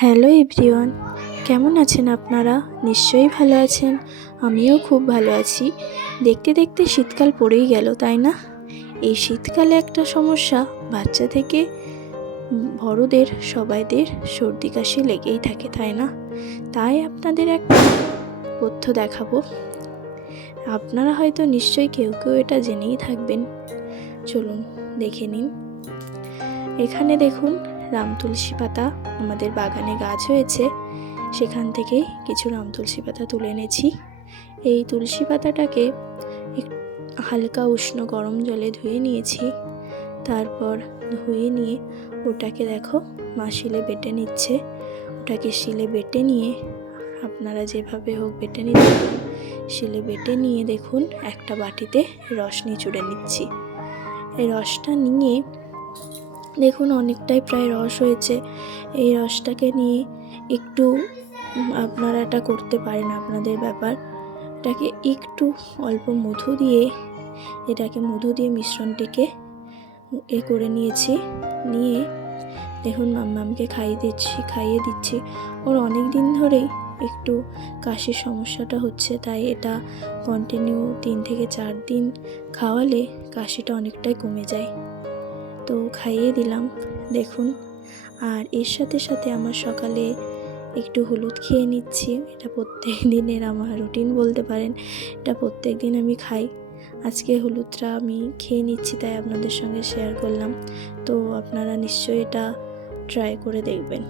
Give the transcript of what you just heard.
Hello everyone, কেমন আছেন আপনারা? নিশ্চয়ই ভালো আছেন। আমিও খুব ভালো আছি। দেখতে দেখতে শীতকাল পড়েই গেল, তাই না? এই শীতকালে একটা সমস্যা, বাচ্চা থেকে বড়দের সবাইদের সর্দি কাশি লেগেই থাকে, তাই না? তাই আপনাদের একটা তথ্য দেখাবো। আপনারা হয়তো নিশ্চয়ই কেউ কেউ এটা জেনেই থাকবেন। চলুন দেখে নিন। এখানে দেখুন, রাম তুলসী পাতা আমাদের বাগানে গাছ হয়েছে, সেখান থেকেই কিছু রাম তুলসী পাতা তুলে এনেছি। এই তুলসী পাতাটাকে হালকা উষ্ণ গরম জলে ধুয়ে নিয়েছি। তারপর ধুয়ে নিয়ে ওটাকে দেখো মা শিলে বেটে নিচ্ছে। ওটাকে শিলে বেটে নিয়ে, আপনারা যেভাবে হোক বেটে নিতে পারেন, শিলে বেটে নিয়ে দেখুন একটা বাটিতে রস নিচুড়ে নিচ্ছি। এই রসটা নিয়ে দেখুন অনেকটাই প্রায় রস হয়েছে। এই রসটাকে নিয়ে একটু আপনারা এটা করতে পারেন, আপনাদের ব্যাপার। এটাকে একটু অল্প মধু দিয়ে মিশ্রণটিকে করে নিয়েছি। নিয়ে দেখুন মাম্মামকে খাইয়ে দিচ্ছি। ওর অনেক দিন ধরেই একটু কাশির সমস্যাটা হচ্ছে, তাই এটা কন্টিনিউ 3 থেকে 4 দিন খাওয়ালে কাশিটা অনেকটাই কমে যায়। তো খাইয়ে দিলাম দেখুন। আর এর সাথে সাথে আমার সকালে একটু হলুদ খেয়ে নিচ্ছি। এটা প্রত্যেক দিনের আমার রুটিন বলতে পারেন, এটা প্রত্যেক দিন আমি খাই। আজকে হলুদটা আমি খেয়ে নিচ্ছি, তাই আপনাদের সঙ্গে শেয়ার করলাম। তো আপনারা নিশ্চয়ই এটা ট্রাই করে দেখবেন।